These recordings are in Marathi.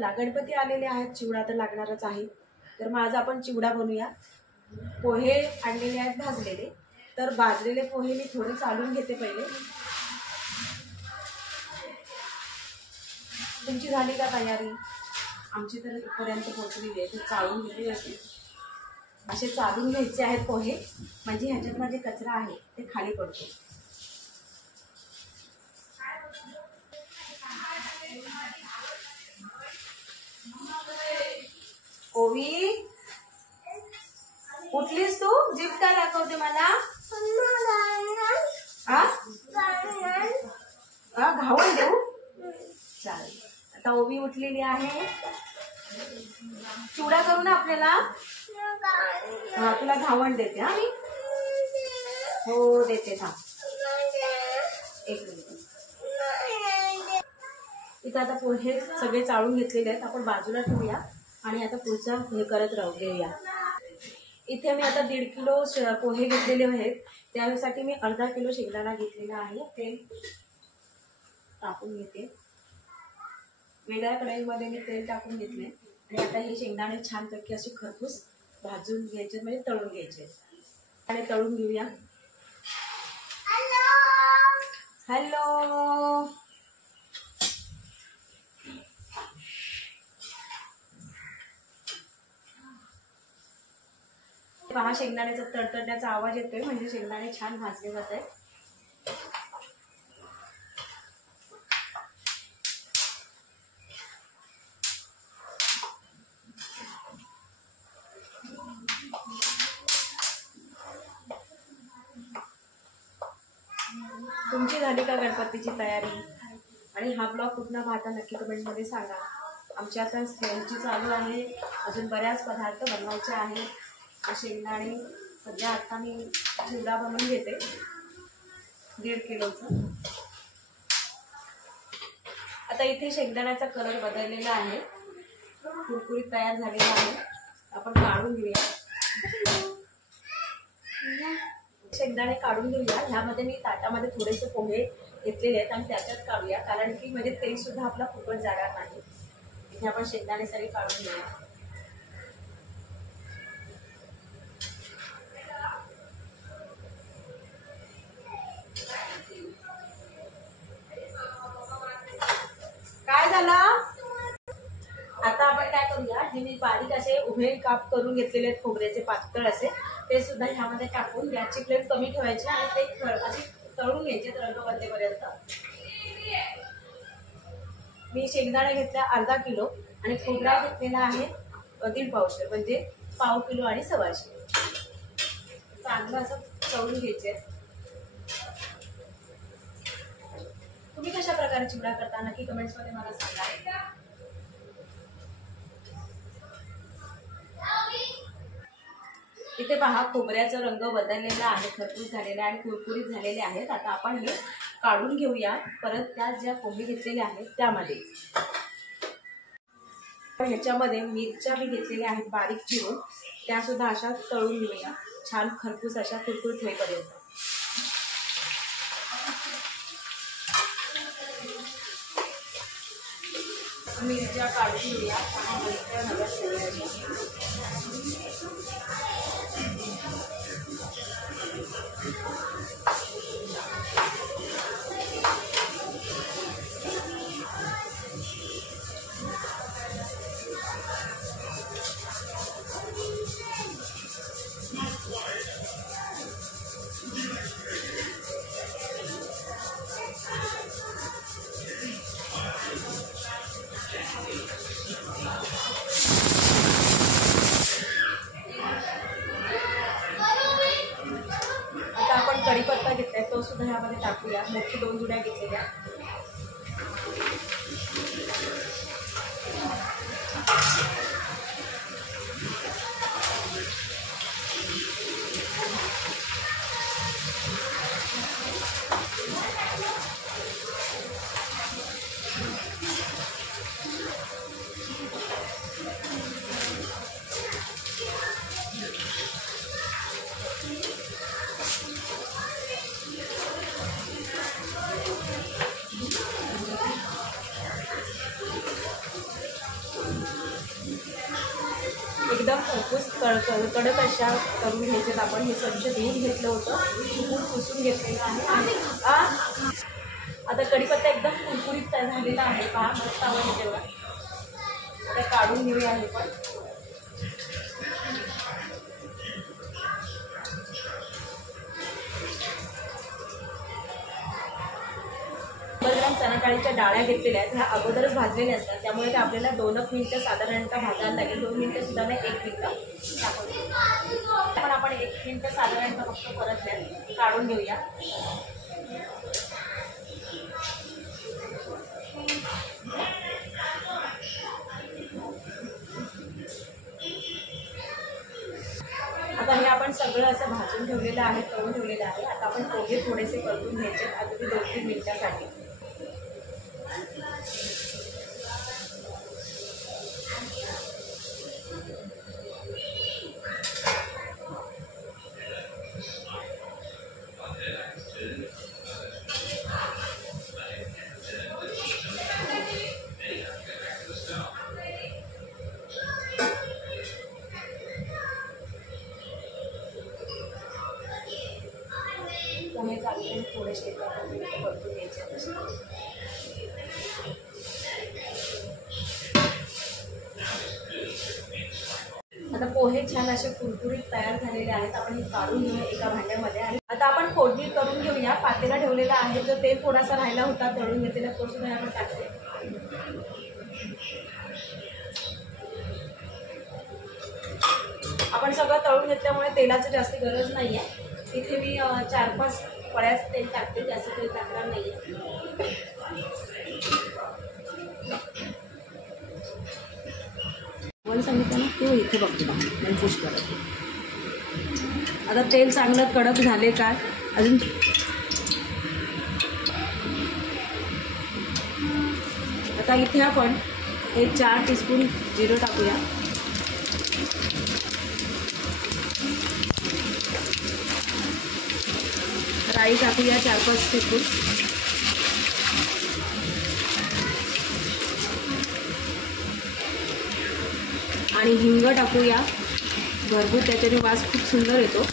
चला गणपती आलेले आहेत, चिवडा तर लागणारच आहे. तर मग आज आपण चिवडा बनवूया. पोहे आणलेले आहेत भाजलेले, तर भाजलेले पोहे मी थोडे चालून घेते पहिले. तुमची झाली का तयारी? आमची तर इथपर्यंत पोहोचलेली आहे. तर चालून घेतली असे चालून घ्यायचे आहेत पोहे, म्हणजे ह्याच्यातला जे कचरा आहे ते खाली पडतो. ओवी उठलीस तू? गिफ्ट काय दाखवते मला? घावण देऊ? चालेल. आता ओवी उठलेली आहे. चिवडा करू ना आपल्याला? हा तुला घावण देते. हा मी हो देते. थांब एक मिनिट. इथं आता पोहे सगळे चाळून घेतलेले आहेत, आपण बाजूला ठेवूया आणि आता पुढचा हे करत राहू घेऊया. इथे मी आता 1.5 किलो पोहे घेतलेले आहेत. त्यासाठी मी अर्धा किलो शेंगदाणा घेतलेला आहे. तेल टाकून घेते. वेगळ्या कढईमध्ये मी तेल टाकून घेतले आणि आता हे शेंगदाणे छानपैकी असे खरपूस भाजून घ्यायचे, म्हणजे तळून घ्यायचे. आणि तळून घेऊया. हॅलो पहा, शेंगदाण्याचा तडतडण्याचा आवाज येतोय, म्हणजे शेंगदाणे छान भाजले जात आहेत. तुमची झाली का गणपतीची तयारी? आणि हा ब्लॉग कुठला पाहता नक्की कमेंटमध्ये सांगा. आमची आता स्टेजची चालू आहे, अजून बऱ्याच पदार्थ बनवायचे आहेत. शेंगदाणे सध्या आता मी चिवडा बनवून घेते 1.5 किलोचा. आता इथे शेंगदाण्याचा कलर बदललेला आहे, कुरकुरीत तयार झालेला आहे. आपण काढून घेऊया. शेंगदाणे काढून घेऊया. ह्यामध्ये मी ताटामध्ये थोडेसे पोहे घेतलेले आहेत आणि त्याच्यात काढूया, कारण की म्हणजे तेल सुद्धा आपला फुकट जाणार नाही. इथे आपण शेंगदाणे सगळे काढून घेऊया. काय झालं? आता आपण काय करूया, हे मी बारीक असे उभे काप करून घेतलेले आहेत खोबऱ्याचे पातळ असे, ते सुद्धा ह्यामध्ये टाकून गॅसची फ्लेम कमी ठेवायची आणि ते असे तळून घ्यायचे रंग बदलेपर्यंत. मी शेंगदाणे घेतला अर्धा किलो आणि खोबरा घेतलेला आहे 1.5 पावशेर, म्हणजे पाव किलो आणि सव्वाशे. चांगलं असं तळून घ्यायचे. तुम्ही कशा प्रकारे चिवडा करता नक्की कमेंट्स मध्ये मला सांगा. इथे पहा, खोबऱ्याचा रंग बदललेला आहे, खरपूस झालेला आणि कुरकुरीत झालेले आहेत. आता आपण हे काढून घेऊया परत त्या ज्या पोहे घेतलेले आहेत त्यामध्ये. ह्याच्यामध्ये मिरच्या मी घेतलेल्या आहेत बारीक चिरून, त्या सुद्धा अशा तळून घेऊया छान खरपूस अशा कुरकुरीत होईपर्यंत. मिरच्या काढून घेऊया. कढीपत्ता घेतलाय तो सुद्धा ह्यामध्ये टाकूया. मोठी 2 जुड्या घेतलेल्या. कडक अशा करून घ्यायच्यात. आपण हे स्वच्छ धुवून घेतलं होतं, धुवून पुसून घेतलेलं आहे. आणि आता कढीपत्ता एकदम कुरकुरीत झालेला आहे. पहा मस्त आवडला तेवढा. आता काढून घेऊया हे पण. चणा डाळीच्या डाळ्या घेतलेल्या आहेत. ह्या अगोदरच भाजलेल्या असतात, त्यामुळे ते आपल्याला 2 मिनिटं साधारणतः भाजायला लागेल. 2 मिनिटं सुद्धा नाही, 1 मिनिटं टाकून पण आपण 1 मिनिटं साधारणतः फक्त परत काढून घेऊया. आता हे आपण सगळं असं भाजून ठेवलेलं आहे, तळून ठेवलेलं आहे. आता आपण पोहे थोडेसे परतून घ्यायचे अगदी 2-3 मिनिटासाठी. पोहे चांगले थोडेसे परतून घ्यायचे. आता पोहे छान असे कुरकुरीत तयार झालेले आहेत. आपण हे काढून घेऊया एका भांड्यामध्ये. आणि आता आपण फोडणी करून घेऊया. पातेला ठेवलेला आहे, जो तेल थोडासा राहिला होता तळून घेतलेला, तो सुद्धा आपण टाकते. आपण सगळं तळून घेतल्यामुळे तेलाची जास्त गरज नाही आहे. इथे मी 4-5 पळ्याच तेल टाकते, जास्त तेल टाकणार नाही आहे. मला सांगितलं ना तो इथे बघतो नाही खुश करत. आता तेल चांगलं कडक झाले का अजून. आता इथे आपण 4 टीस्पून जिरं टाकूया. राई टाकूया 4-5 टीस्पून. आणि हिंग टाकूया भरपूर, त्याच्याने वास खूप सुंदर येतो.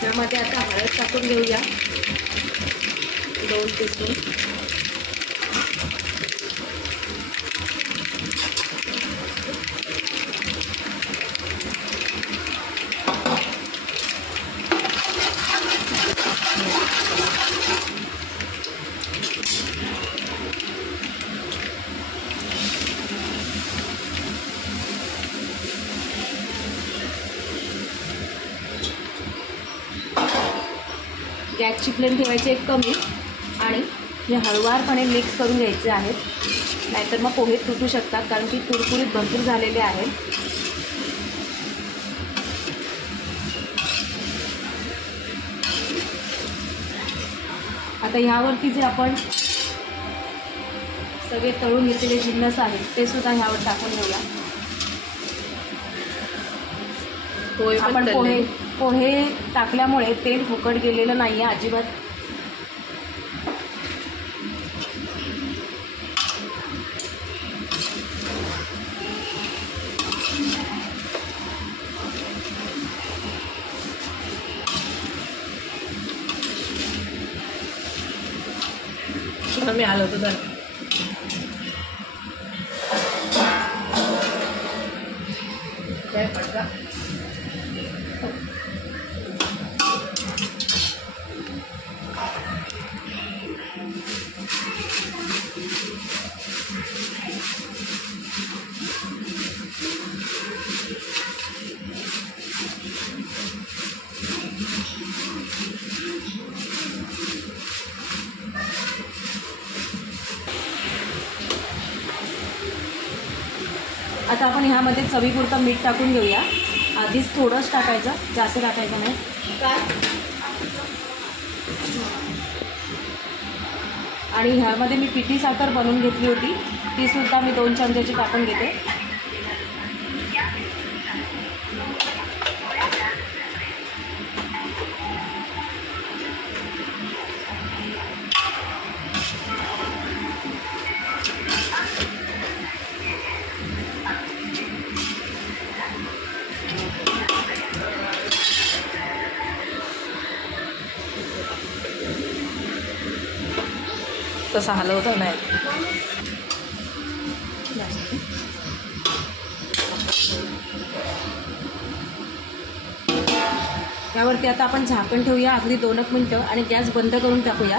त्यामध्ये आता हळद टाकून घेऊया 2 टीस्पून. गॅसची फ्लेम ठेवायची एक कमी आणि हे हळूवारपणे मिक्स करून घ्यायचे आहेत, नाहीतर मग पोहे तुटू शकतात, कारण की कुरकुरीत भरपूर झालेले आहेत. आता ह्यावरती जे आपण सगळे तळून घेतलेले जिन्नस आहेत ते सुद्धा ह्यावर टाकून घेऊया. आपण पोहे टाकल्यामुळे तेल फुकट गेलेलं नाही आहे अजिबात. मी आलो होतो तर काय पडता. आता आपण ह्यामध्ये चवीपुरतं मीठ टाकून घेऊया. आधीच थोडंच टाकायचं, जास्त टाकायचं नाही. काय आणि ह्यामध्ये मी पिठी साखर बनवून घेतली होती, तीसुद्धा मी 2 चमच्याची टाकून घेते. तसं हलवता नाही. त्यावरती आता आपण झाकण ठेवूया अगदी 2 मिनिटं आणि गॅस बंद करून टाकूया.